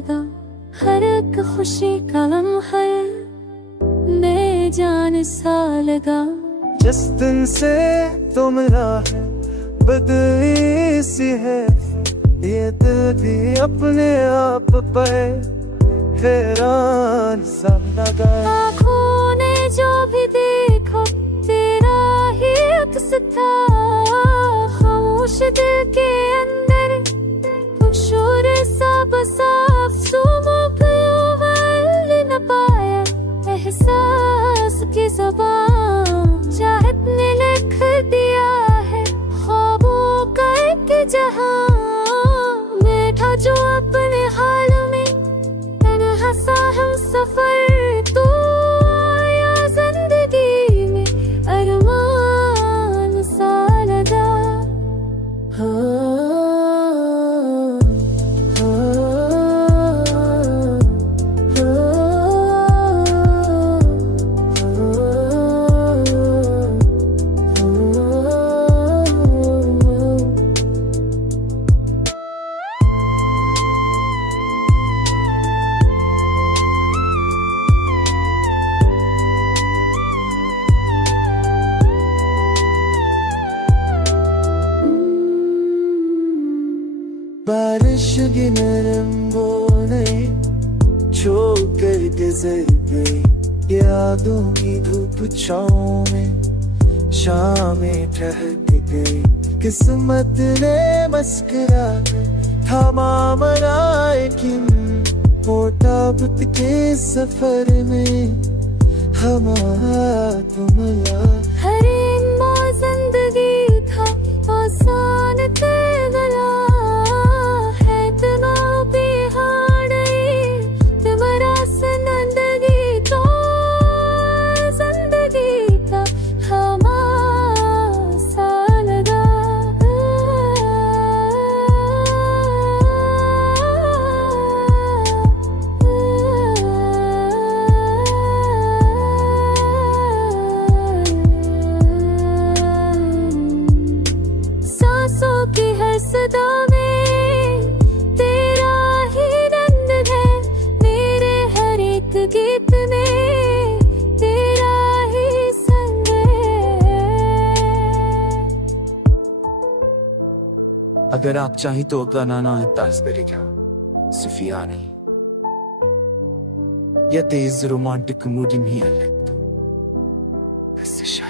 लगा, हर एक खुशी का लम्हा बेजान सा लगा। जिस दिन से तो मिला है बदली सी है ये दिल भी अपने आप पे हैरान सा लगा। आँखों ने जो भी देखा तेरा ही अक्स था, खामोश दिल के अंदर तो शोर सा बसा। अफ़सोस पे न पाया एहसास की ज़बान, चाहत ने लिख दिया है ख्वाबों का एक जहां। बैठा जो अपने हाल में तन्हा सा हम सफर, तो आया जिंदगी में अरमान सा लगा। बारिश की नरम बूंदें छू कर गुजर गई, यादों की धूप छाँव में शामें ठहर गई। किस्मत ने मस्करा थमा मना, लेकिन मोटा बुत के सफर में हमारा तुम मिला। हर एक मौ जिंदगी था आसान ते गला, सदा में तेरा ही रंग है, मेरे हर एक गीत में तेरा ही संग है। अगर आप चाहें तो गाना ना है ताज करेगा सुफिया नहीं, या तेज रोमांटिक मूड में है तो ऐसे शायद